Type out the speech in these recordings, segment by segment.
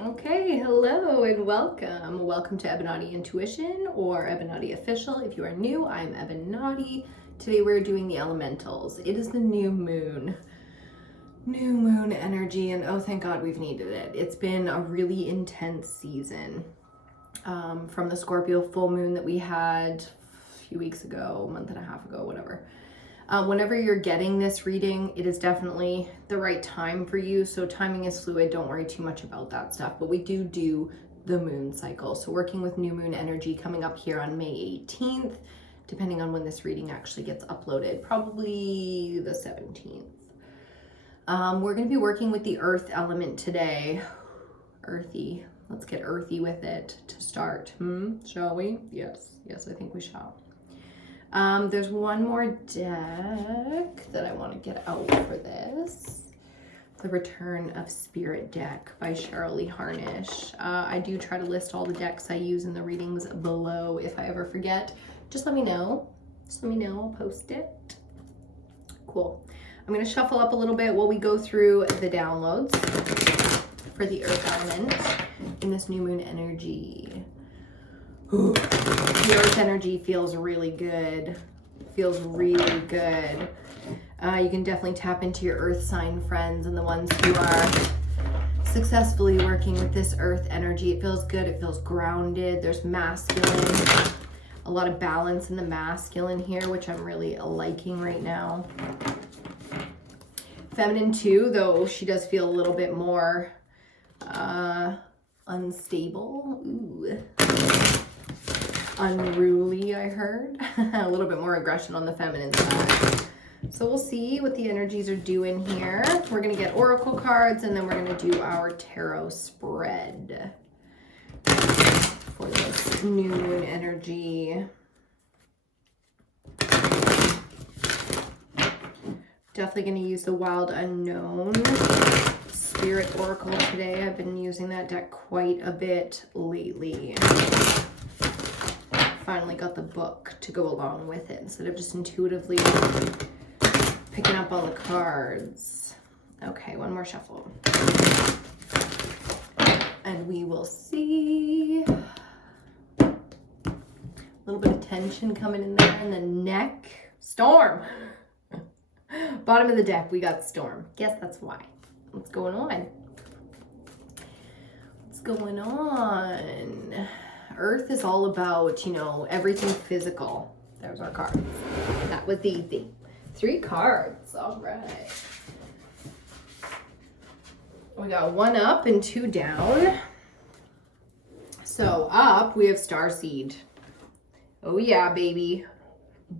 Okay, hello and welcome. Welcome to Ebonati Intuition or Ebonati Official. If you are new, I'm Ebonati. Today we're doing the elementals. It is the new moon energy, and oh, thank God we've needed it. It's been a really intense season from the Scorpio full moon that we had a few weeks ago, a month and a half ago, whatever. Whenever you're getting this reading, it is definitely the right time for you. So timing is fluid. Don't worry too much about that stuff. But we do the moon cycle. So working with new moon energy coming up here on May 18th, depending on when this reading actually gets uploaded, probably the 17th. We're going to be working with the earth element today. Earthy. Let's get earthy with it to start. Shall we? Yes, I think we shall. There's one more deck that I want to get out for this. The Return of Spirit deck by Cheryl Lee Harnish. I do try to list all the decks I use in the readings below. If I ever forget, just let me know. I'll post it. Cool. I'm going to shuffle up a little bit while we go through the downloads for the earth element in this new moon energy. Ooh. The earth energy feels really good. You can definitely tap into your earth sign friends and the ones who are successfully working with this earth energy. It feels good. It feels grounded. There's masculine, a lot of balance in the masculine here, which I'm really liking right now. Feminine too, though she does feel a little bit more unstable. Ooh. Unruly, I heard. A little bit more aggression on the feminine side. So we'll see what the energies are doing here. We're going to get oracle cards and then we're going to do our tarot spread for this new moon energy. Definitely going to use the Wild Unknown Spirit Oracle today. I've been using that deck quite a bit lately. Finally got the book to go along with it instead of just intuitively picking up all the cards. Okay, one more shuffle. And we will see. A little bit of tension coming in there in the neck. Storm. Bottom of the deck, we got storm. Guess that's why. What's going on? Earth is all about, everything physical. There's our cards. That was easy. 3 cards. All right. We got 1 up and 2 down. So up, we have Starseed. Oh yeah, baby.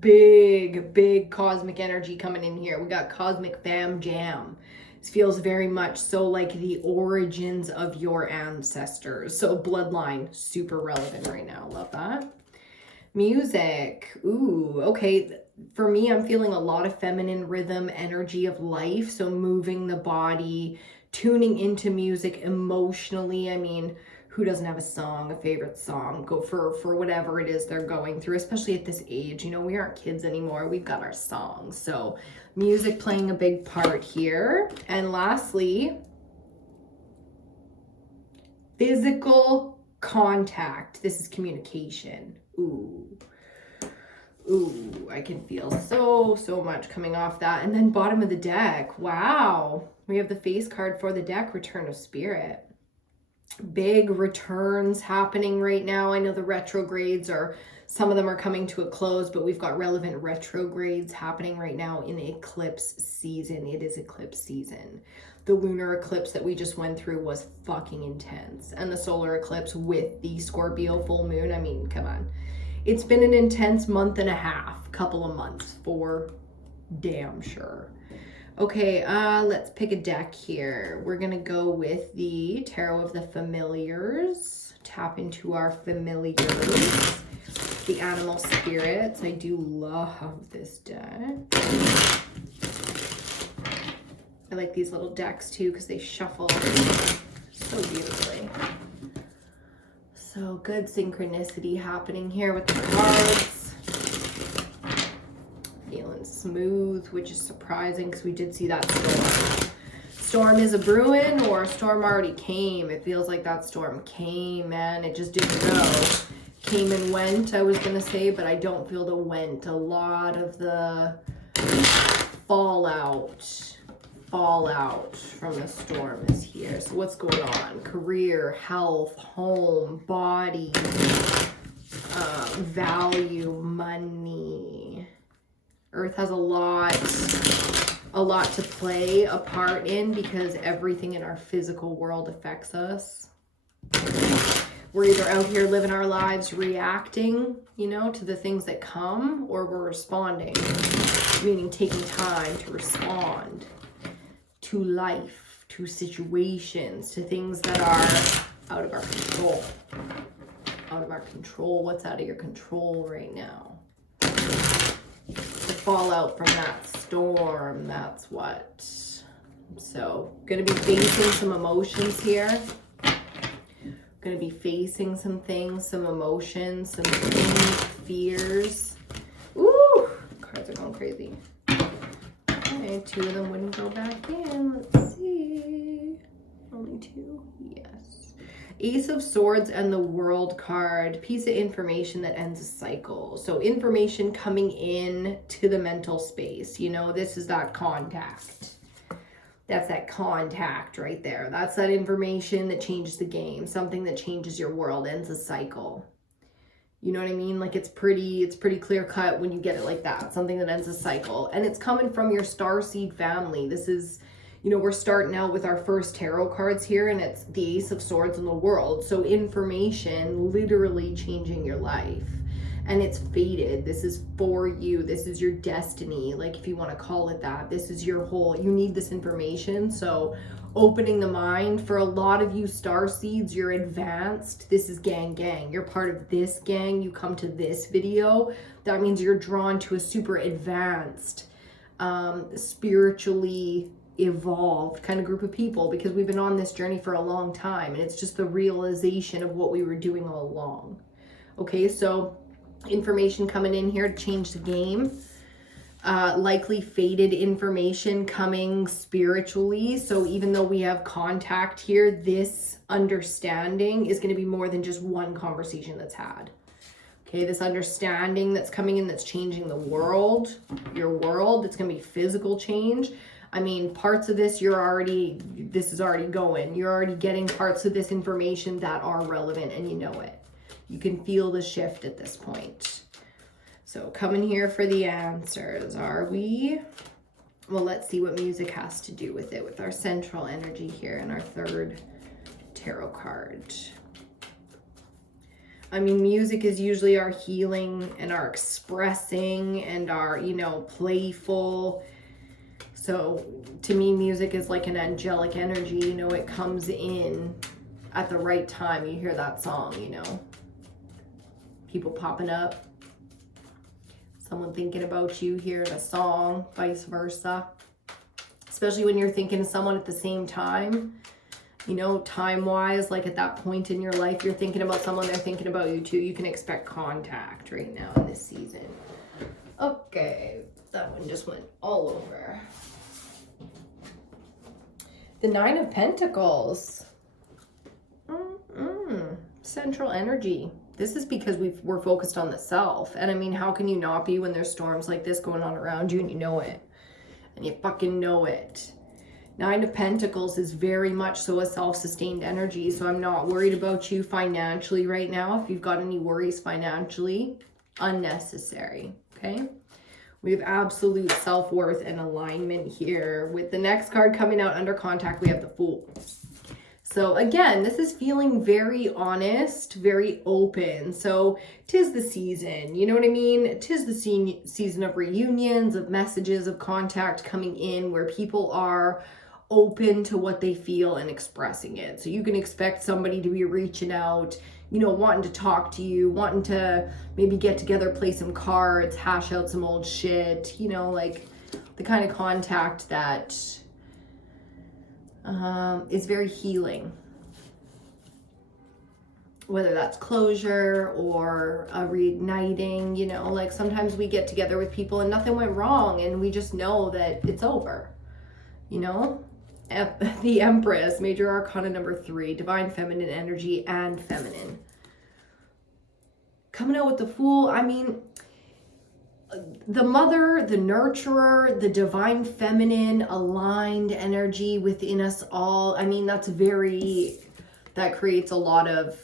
Big cosmic energy coming in here. We got Cosmic Fam Jam. This feels very much so like the origins of your ancestors. So bloodline, super relevant right now. Love that. Music. Ooh, okay. For me, I'm feeling a lot of feminine rhythm, energy of life. So moving the body, tuning into music emotionally. I mean, who doesn't have a favorite song? Go for whatever it is they're going through, especially at this age. We aren't kids anymore. We've got our songs. So music playing a big part here. And lastly, physical contact. This is communication. Ooh, I can feel so much coming off that. And then bottom of the deck. Wow. We have the face card for the deck, Return of Spirit. Big returns happening right now. I know the retrogrades some of them are coming to a close, but we've got relevant retrogrades happening right now in eclipse season. It is eclipse season. The lunar eclipse that we just went through was fucking intense. And the solar eclipse with the Scorpio full moon. I mean, come on. It's been an intense month and a half, couple of months for damn sure. Okay, let's pick a deck here. We're gonna go with the Tarot of the Familiars. Tap into our familiars. The animal spirits. I do love this deck. I like these little decks too because they shuffle so beautifully. So good synchronicity happening here with the cards. Feeling smooth, which is surprising because we did see that storm is a brewing or a storm already came. It feels like that storm came, man. It just didn't go. Came and went, I was going to say, but I don't feel the went. A lot of the fallout from the storm is here. So what's going on? Career, health, home, body, value, money. Earth has a lot to play a part in because everything in our physical world affects us. We're either out here living our lives reacting, you know, to the things that come, or we're responding, meaning taking time to respond to life, to situations, to things that are out of our control. Out of our control. What's out of your control right now? The fallout from that storm, that's what. So, gonna be facing some emotions here. Going to be facing some things, some emotions, some fears. Ooh, cards are going crazy. Okay, 2 of them wouldn't go back in. Let's see. Only 2. Yes. Ace of Swords and the World card. Piece of information that ends a cycle. So information coming in to the mental space. You know, this is that contact. That's that contact right there. That's that information that changes the game. Something that changes your world, ends a cycle. You know what I mean? Like it's pretty clear cut when you get it like that. Something that ends a cycle. And it's coming from your starseed family. This is, you know, we're starting out with our first tarot cards here, and it's the Ace of Swords in the World. So information literally changing your life. And it's fated. This is for you. This is your destiny. Like if you want to call it that, this is your whole, you need this information. So opening the mind for a lot of you star seeds, you're advanced. This is gang. You're part of this gang. You come to this video. That means you're drawn to a super advanced, spiritually evolved kind of group of people, because we've been on this journey for a long time. And it's just the realization of what we were doing all along. Okay, so information coming in here to change the game. Likely fated information coming spiritually. So even though we have contact here, this understanding is going to be more than just one conversation that's had. Okay, this understanding that's coming in, that's changing the world, your world. It's going to be physical change. I mean, parts of this, this is already going. You're already getting parts of this information that are relevant, and you know it. You can feel the shift at this point. So coming here for the answers, are we? Well, let's see what music has to do with it, with our central energy here in our 3rd tarot card. I mean, music is usually our healing and our expressing and our, you know, playful. So to me, music is like an angelic energy, you know, it comes in at the right time. You hear that song, you know. People popping up, someone thinking about you, hearing a song, vice versa. Especially when you're thinking of someone at the same time, you know, time-wise, like at that point in your life, you're thinking about someone, they're thinking about you too. You can expect contact right now in this season. Okay, that one just went all over. The 9 of Pentacles. Central energy. This is because we're focused on the self. And I mean, how can you not be when there's storms like this going on around you and you know it? And you fucking know it. 9 of Pentacles is very much so a self-sustained energy. So I'm not worried about you financially right now. If you've got any worries financially, unnecessary, okay? We have absolute self-worth and alignment here. With the next card coming out under contact, we have the Fool. So again, this is feeling very honest, very open. So 'tis the season, you know what I mean? 'Tis the season of reunions, of messages, of contact coming in where people are open to what they feel and expressing it. So you can expect somebody to be reaching out, you know, wanting to talk to you, wanting to maybe get together, play some cards, hash out some old shit, you know, like the kind of contact that is very healing. Whether that's closure or a reigniting, you know, like sometimes we get together with people and nothing went wrong and we just know that it's over, you know? the Empress, Major Arcana number 3, Divine Feminine Energy and Feminine. Coming out with the Fool, I mean, the mother, the nurturer, the divine feminine aligned energy within us all. I mean, that creates a lot of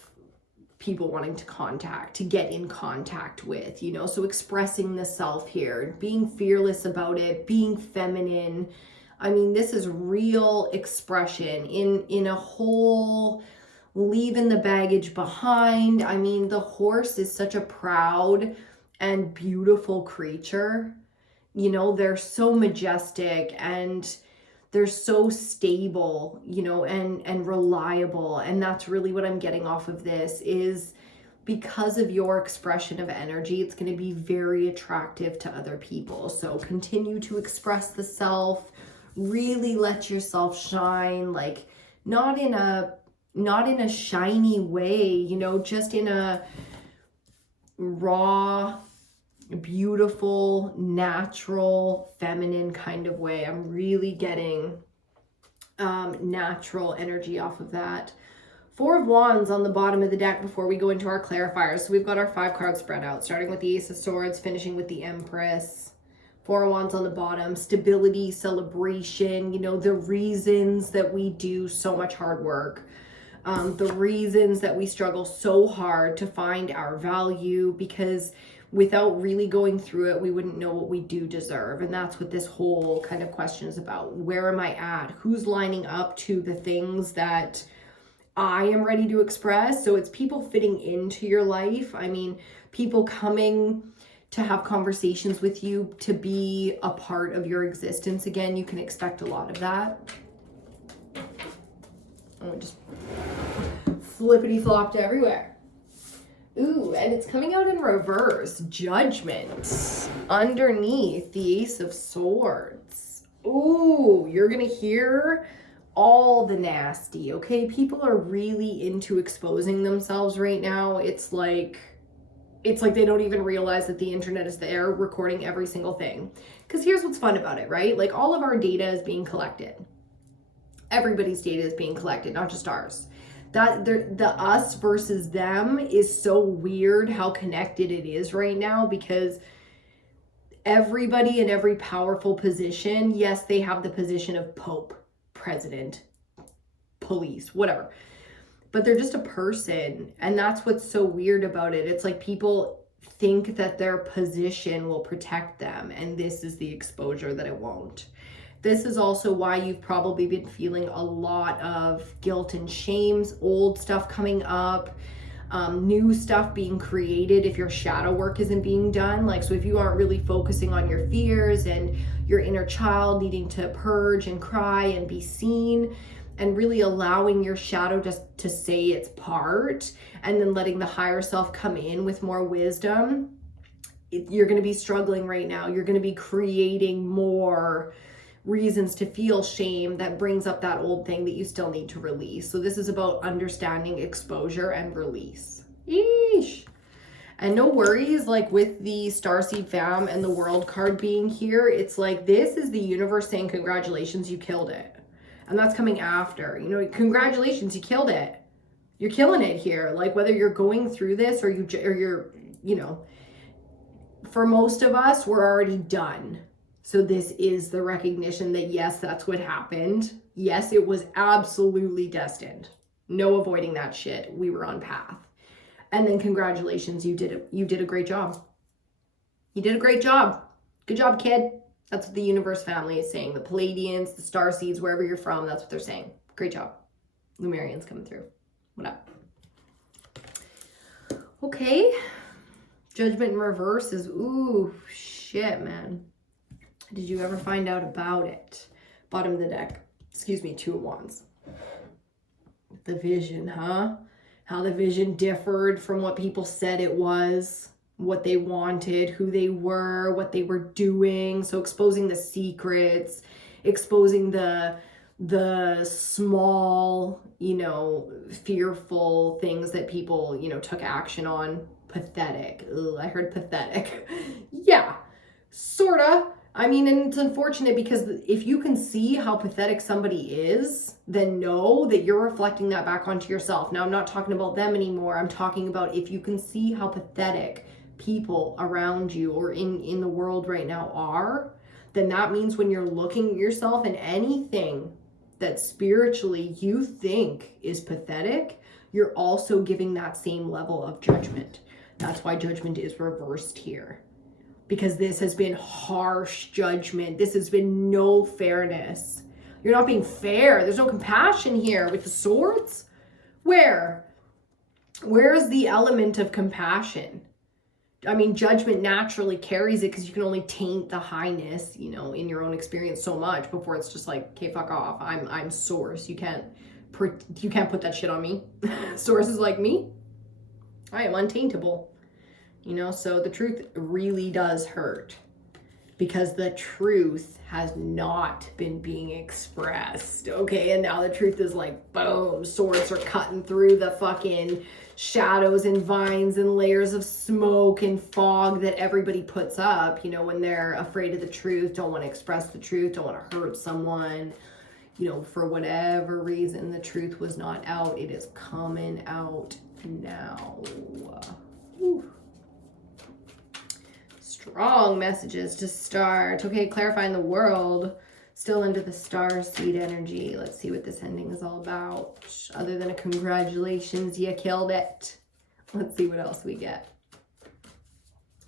people wanting to get in contact with, you know, so expressing the self here, being fearless about it, being feminine. I mean, this is real expression in a whole, leaving the baggage behind. I mean, the horse is such a proud and beautiful creature. You know, they're so majestic and they're so stable, you know, and reliable. And that's really what I'm getting off of this is because of your expression of energy, it's going to be very attractive to other people. So continue to express the self, really let yourself shine, like not in a shiny way, you know, just in a raw, beautiful, natural, feminine kind of way. I'm really getting natural energy off of that. 4 of Wands on the bottom of the deck before we go into our clarifiers. So we've got our 5 cards spread out, starting with the Ace of Swords, finishing with the Empress. 4 of Wands on the bottom, stability, celebration, you know, the reasons that we do so much hard work. The reasons that we struggle so hard to find our value, because without really going through it, we wouldn't know what we do deserve. And that's what this whole kind of question is about. Where am I at? Who's lining up to the things that I am ready to express? So it's people fitting into your life. I mean, people coming to have conversations with you, to be a part of your existence again. You can expect a lot of that. Oh, just flippity flopped everywhere. Ooh, and it's coming out in reverse. Judgment underneath the Ace of Swords. Ooh, you're gonna hear all the nasty, okay? People are really into exposing themselves right now. It's like they don't even realize that the internet is there recording every single thing. Because here's what's fun about it, right? Like, all of our data is being collected. Everybody's data is being collected, not just ours. That the us versus them is so weird how connected it is right now, because everybody in every powerful position, yes, they have the position of Pope, president, police, whatever, but they're just a person. And that's what's so weird about it. It's like people think that their position will protect them, and this is the exposure that it won't. This is also why you've probably been feeling a lot of guilt and shames, old stuff coming up, new stuff being created if your shadow work isn't being done. Like, so if you aren't really focusing on your fears and your inner child needing to purge and cry and be seen, and really allowing your shadow just to say its part, and then letting the higher self come in with more wisdom, you're going to be struggling right now. You're going to be creating more reasons to feel shame that brings up that old thing that you still need to release. So this is about understanding exposure and release. Yeesh. And no worries, like with the Starseed fam and the World card being here, it's like this is the universe saying congratulations, you killed it. And that's coming after, you know, congratulations, you killed it. You're killing it here. Like, whether you're going through this or you're, you know, for most of us, we're already done. So this is the recognition that, yes, that's what happened. Yes, it was absolutely destined. No avoiding that shit. We were on path. And then congratulations, you did it. You did a great job. You did a great job. Good job, kid. That's what the universe family is saying. The Pleiadians, the Starseeds, wherever you're from, that's what they're saying. Great job. Lumerians coming through. What up? Okay. Judgment in reverse is, ooh, shit, man. Did you ever find out about it? Bottom of the deck. Excuse me, 2 of Wands. The vision, huh? How the vision differed from what people said it was, what they wanted, who they were, what they were doing. So exposing the secrets, exposing the small, you know, fearful things that people, you know, took action on. Pathetic. Ugh, I heard pathetic. Yeah, sorta. I mean, and it's unfortunate because if you can see how pathetic somebody is, then know that you're reflecting that back onto yourself. Now, I'm not talking about them anymore. I'm talking about if you can see how pathetic people around you or in the world right now are, then that means when you're looking at yourself and anything that spiritually you think is pathetic, you're also giving that same level of judgment. That's why judgment is reversed here. Because this has been harsh judgment. This has been no fairness. You're not being fair. There's no compassion here with the swords. Where? Where's the element of compassion? I mean, judgment naturally carries it because you can only taint the highness, you know, in your own experience so much before it's just like, okay, fuck off. I'm source. You can't put that shit on me. Source is like me. I am untaintable. You know, so the truth really does hurt because the truth has not been being expressed. Okay, and now the truth is like, boom, swords are cutting through the fucking shadows and vines and layers of smoke and fog that everybody puts up, you know, when they're afraid of the truth, don't want to express the truth, don't want to hurt someone, you know, for whatever reason, the truth was not out. It is coming out now. Whew. Strong messages to start. Okay, clarifying the world. Still into the star seed energy. Let's see what this ending is all about. Other than a congratulations, you killed it. Let's see what else we get.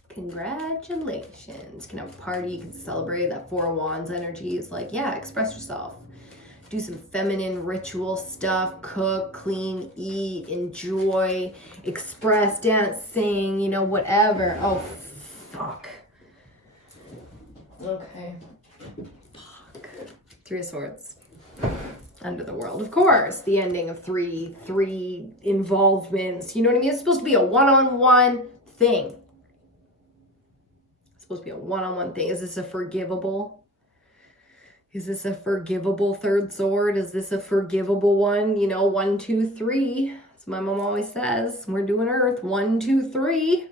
Congratulations. You can have a party, you can celebrate. That Four of Wands energy is like, yeah, express yourself. Do some feminine ritual stuff, cook, clean, eat, enjoy, express, dance, sing, you know, whatever. Oh, fuck. Okay. Fuck. Three of Swords. Under the world. Of course, the ending of three involvements. You know what I mean? It's supposed to be a one-on-one thing. It's supposed to be a one-on-one thing. Is this a forgivable? Is this a forgivable third sword? Is this a forgivable one? You know, 1, 2, 3. As my mom always says, we're doing Earth. 1, 2, 3.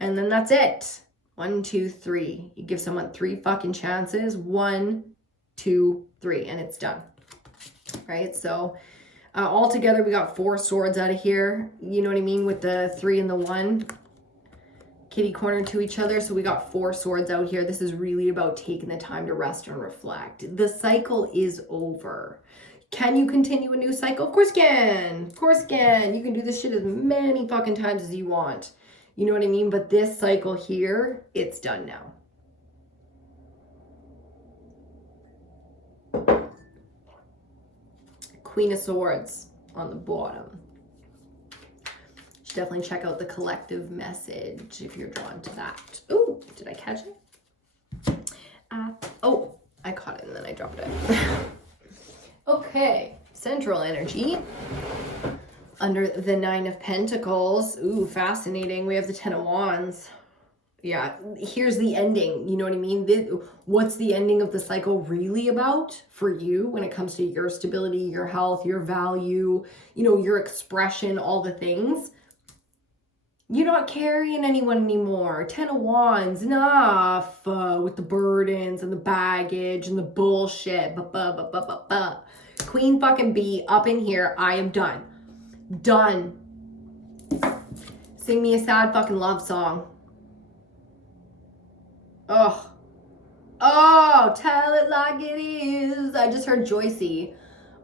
And then that's it. 1, 2, 3. You give someone 3 fucking chances. 1, 2, 3. And it's done. Right? So all together we got 4 swords out of here. You know what I mean? With the 3 and the 1. Kitty corner to each other. So we got 4 swords out here. This is really about taking the time to rest and reflect. The cycle is over. Can you continue a new cycle? Of course you can. Of course you can. You can do this shit as many fucking times as you want. You know what I mean? But this cycle here, it's done now. Queen of Swords on the bottom. You should definitely check out the collective message if you're drawn to that. Oh, did I catch it? Oh, I caught it and then I dropped it. Okay, central energy. Under the 9 of Pentacles. Ooh, fascinating. We have the 10 of Wands. Yeah, here's the ending. You know what I mean? What's the ending of the cycle really about for you when it comes to your stability, your health, your value, you know, your expression, all the things? You're not carrying anyone anymore. 10 of Wands, enough with the burdens and the baggage and the bullshit. Queen fucking bee up in here. I am done. Done. Sing me a sad fucking love song. Oh. Oh, tell it like it is. I just heard Joycey.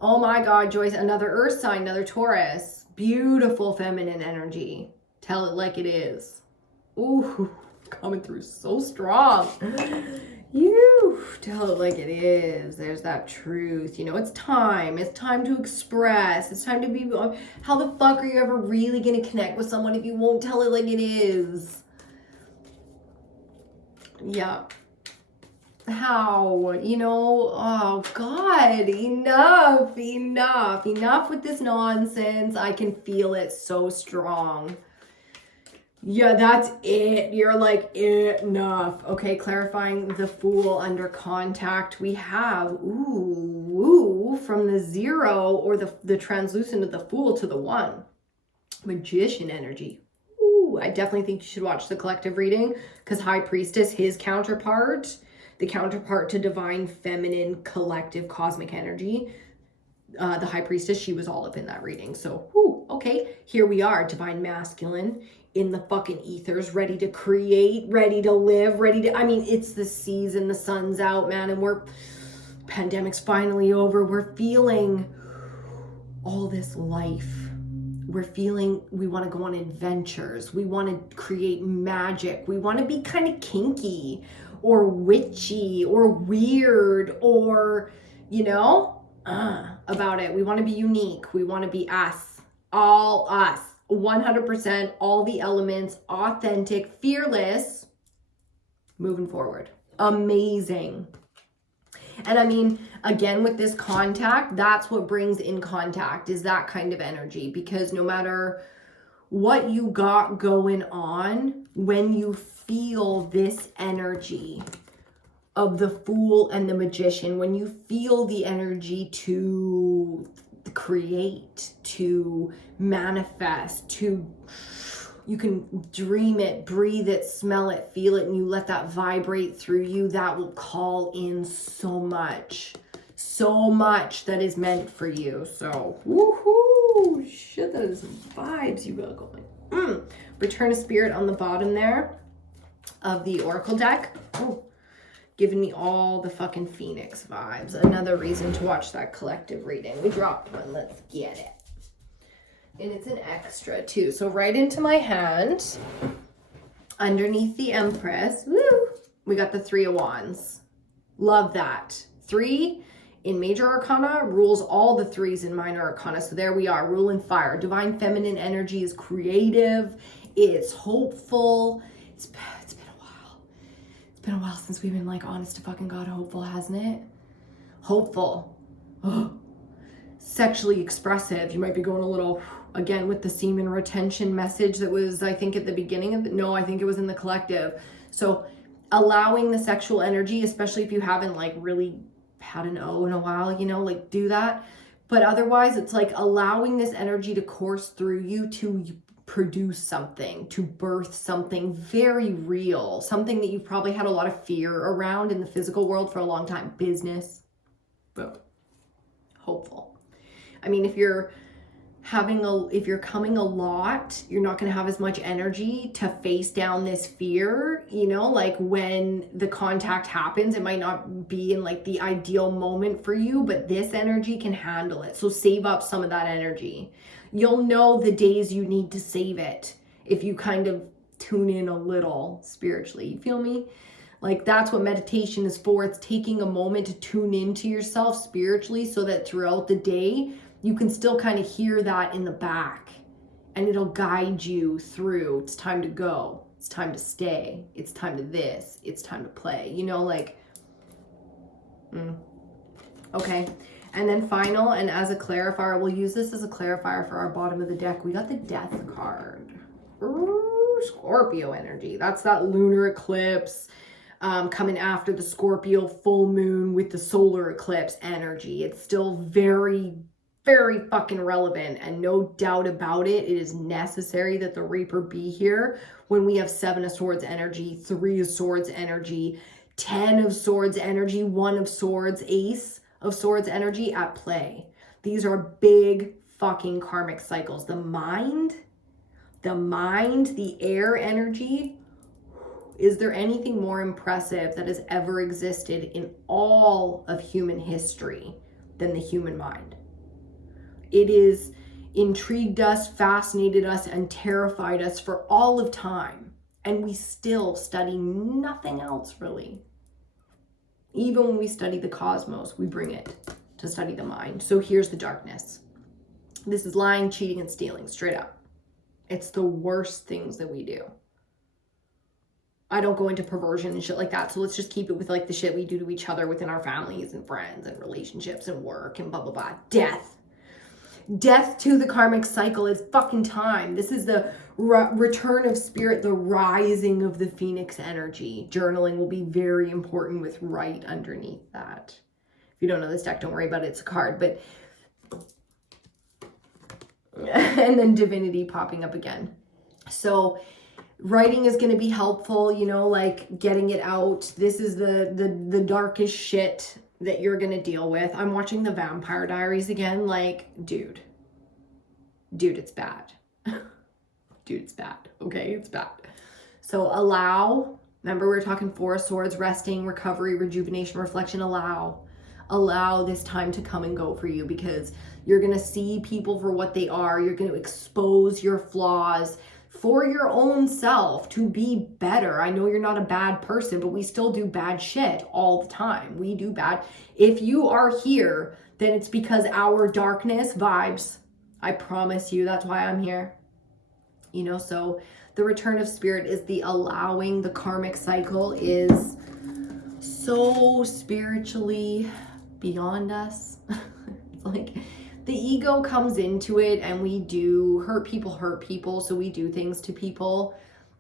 Oh my God, Joyce. Another earth sign, another Taurus. Beautiful feminine energy. Tell it like it is. Ooh, coming through so strong. You tell it like it is. There's that truth. You know, it's time. It's time to express. It's time to be. How the fuck are you ever really going to connect with someone if you won't tell it like it is? Yeah. How? You know, oh God, enough with this nonsense. I can feel it so strong. Yeah, that's it. You're like, enough. Okay, clarifying the Fool under contact. We have, ooh, from the 0 or the translucent of the Fool to the 1. Magician energy. Ooh, I definitely think you should watch the collective reading because High Priestess, his counterpart, the counterpart to divine feminine collective cosmic energy. The high priestess, she was all up in that reading. So, whew, okay, here we are, divine masculine in the fucking ethers, ready to create, ready to live, I mean, it's the season, the sun's out, man, and pandemic's finally over. We're feeling all this life. We're feeling we want to go on adventures. We want to create magic. We want to be kind of kinky or witchy or weird or, about it. We want to be unique. We want to be us, all us, 100%, all the elements, authentic, fearless, moving forward. Amazing. And I mean, again, with this contact, that's what brings in contact, is that kind of energy, because no matter what you got going on, when you feel this energy of the Fool and the Magician, when you feel the energy to create, to manifest, you can dream it, breathe it, smell it, feel it, and you let that vibrate through you, that will call in so much that is meant for you. So, woohoo, shit, that is some vibes you got going. Return of Spirit on the bottom there of the Oracle deck. Oh, giving me all the fucking Phoenix vibes. Another reason to watch that collective reading. We dropped one. Let's get it. And it's an extra too. So right into my hand, underneath the Empress, woo, we got the Three of Wands. Love that. 3 in Major Arcana rules all the 3s in Minor Arcana. So there we are, ruling fire. Divine feminine energy is creative. It's hopeful. It's been a while. It's been a while since we've been like honest to fucking God hopeful, hasn't it? Hopeful. Oh. Sexually expressive. You might be going a little, again, with the semen retention message that was, I think, at the beginning of I think it was in the collective. So allowing the sexual energy, especially if you haven't like really had an O in a while, like do that. But otherwise, it's like allowing this energy to course through you to produce something, to birth something very real, something that you've probably had a lot of fear around in the physical world for a long time. Business. Boom. Hopeful. I mean, if you're coming a lot, you're not going to have as much energy to face down this fear, like when the contact happens, it might not be in like the ideal moment for you, but this energy can handle it. So save up some of that energy. You'll know the days you need to save it if you kind of tune in a little spiritually. You feel me? Like that's what meditation is for. It's taking a moment to tune into yourself spiritually so that throughout the day, you can still kind of hear that in the back and it'll guide you through. It's time to go. It's time to stay. It's time to this. It's time to play. Okay. And then final, and as a clarifier, we'll use this as a clarifier for our bottom of the deck. We got the Death card. Ooh, Scorpio energy. That's that lunar eclipse coming after the Scorpio full moon with the solar eclipse energy. It's still very, very fucking relevant, and no doubt about it, it is necessary that the Reaper be here when we have 7 of Swords energy, 3 of Swords energy, 10 of Swords energy, 1 of Swords, Ace of Swords energy at play. These are big fucking karmic cycles. The mind, the air energy. Is there anything more impressive that has ever existed in all of human history than the human mind? It is intrigued us, fascinated us, and terrified us for all of time. And we still study nothing else, really. Even when we study the cosmos, we bring it to study the mind. So here's the darkness. This is lying, cheating, and stealing, straight up. It's the worst things that we do. I don't go into perversion and shit like that, so let's just keep it with like the shit we do to each other within our families and friends and relationships and work and blah, blah, blah. Death to the karmic cycle is fucking time. This is the return of spirit, the rising of the Phoenix energy. Journaling will be very important with right underneath that. If you don't know this deck, don't worry about it. It's a card, but... and then divinity popping up again. So Writing is going to be helpful, you know, like getting it out. This is the darkest shit that you're going to deal with. I'm watching the Vampire Diaries again. Like, dude, it's bad. Dude, it's bad. Okay, it's bad. So allow. Remember, we were talking Four of Swords, resting, recovery, rejuvenation, reflection. Allow this time to come and go for you, because you're going to see people for what they are. You're going to expose your flaws for your own self to be better. I know you're not a bad person, but we still do bad shit all the time. We do bad. If you are here, then it's because our darkness vibes. I promise you, that's why I'm here. You know, so the return of spirit is the allowing. The karmic cycle is so spiritually beyond us. It's like the ego comes into it, and we do hurt people, so we do things to people.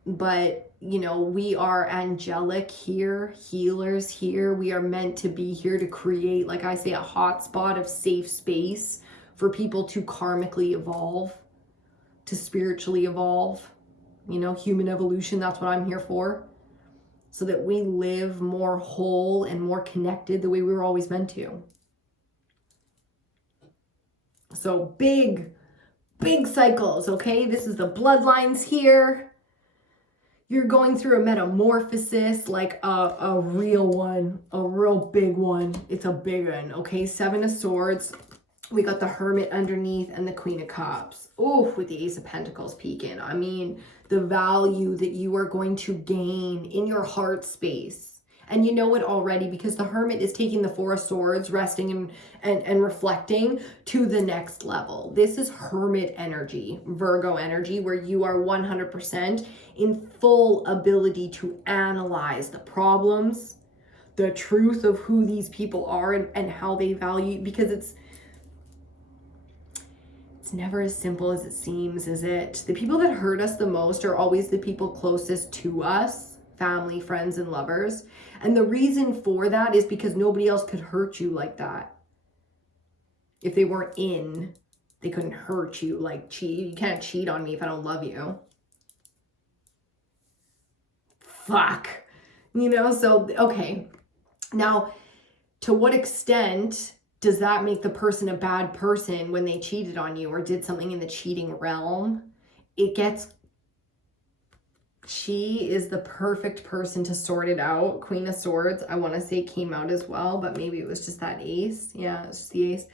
But, you know, we are angelic here, healers here. We are meant to be here to create, like I say, a hotspot of safe space for people to karmically evolve, to spiritually evolve. You know, human evolution, that's what I'm here for. So that we live more whole and more connected the way we were always meant to. So big cycles, okay? This is the bloodlines here. You're going through a metamorphosis, like a real one, a real big one. It's a big one, okay? Seven of Swords. We got the Hermit underneath and the Queen of Cups. Oh, with the Ace of Pentacles peeking. I mean, the value that you are going to gain in your heart space. And you know it already, because the Hermit is taking the Four of Swords, resting and reflecting to the next level. This is Hermit energy, Virgo energy, where you are 100% in full ability to analyze the problems, the truth of who these people are and how they value, because it's never as simple as it seems, is it? The people that hurt us the most are always the people closest to us, family, friends, and lovers. And the reason for that is because nobody else could hurt you like that. If they weren't in, they couldn't hurt you. Like, cheat. You can't cheat on me if I don't love you. Fuck. You know, so, okay. Now, to what extent does that make the person a bad person when they cheated on you or did something in the cheating realm? She is the perfect person to sort it out. Queen of Swords, I want to say, came out as well, but maybe it was just that ace. Yeah, it's just the ace.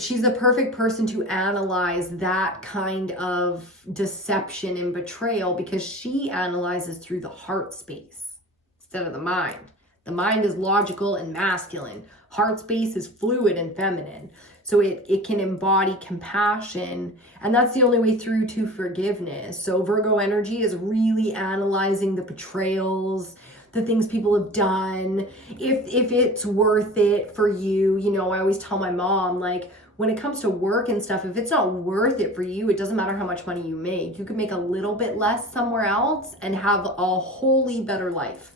She's the perfect person to analyze that kind of deception and betrayal, because she analyzes through the heart space instead of the mind. The mind is logical and masculine. Heart space is fluid and feminine. So it can embody compassion, and that's the only way through to forgiveness. So Virgo energy is really analyzing the betrayals, the things people have done, if it's worth it for you. You know, I always tell my mom, like, when it comes to work and stuff, if it's not worth it for you, it doesn't matter how much money you make. You can make a little bit less somewhere else and have a wholly better life.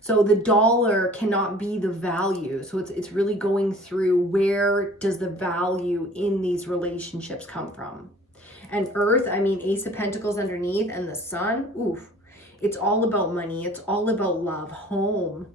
So the dollar cannot be the value. So it's really going through, where does the value in these relationships come from? And Earth, I mean, Ace of Pentacles underneath and the Sun, oof. It's all about money. It's all about love, home.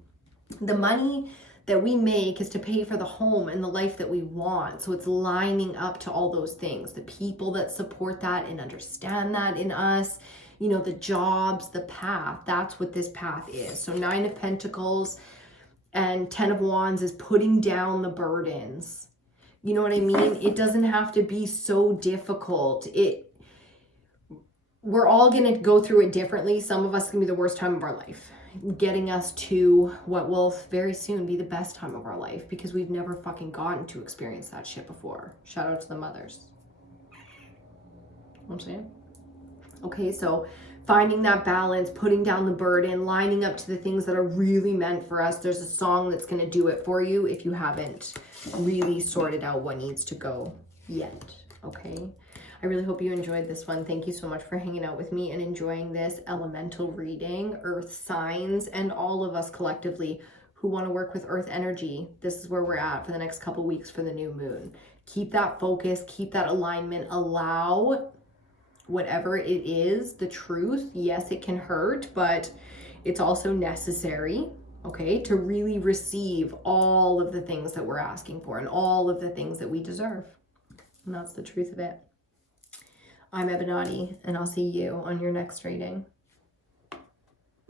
The money that we make is to pay for the home and the life that we want. So it's lining up to all those things. The people that support that and understand that in us, you know, the jobs, the path, that's what this path is. So 9 of Pentacles and 10 of Wands is putting down the burdens. You know what I mean? It doesn't have to be so difficult. We're all going to go through it differently. Some of us can be the worst time of our life, getting us to what will very soon be the best time of our life, because we've never fucking gotten to experience that shit before. Shout out to the mothers. You know what I'm saying? Okay, so finding that balance, putting down the burden, lining up to the things that are really meant for us. There's a song that's going to do it for you if you haven't really sorted out what needs to go yet. Okay, I really hope you enjoyed this one. Thank you so much for hanging out with me and enjoying this elemental reading, earth signs, and all of us collectively who want to work with earth energy. This is where we're at for the next couple weeks for the new moon. Keep that focus, keep that alignment, allow whatever it is, the truth, yes, it can hurt, but it's also necessary, okay, to really receive all of the things that we're asking for and all of the things that we deserve. And that's the truth of it. I'm Ebonati, and I'll see you on your next reading.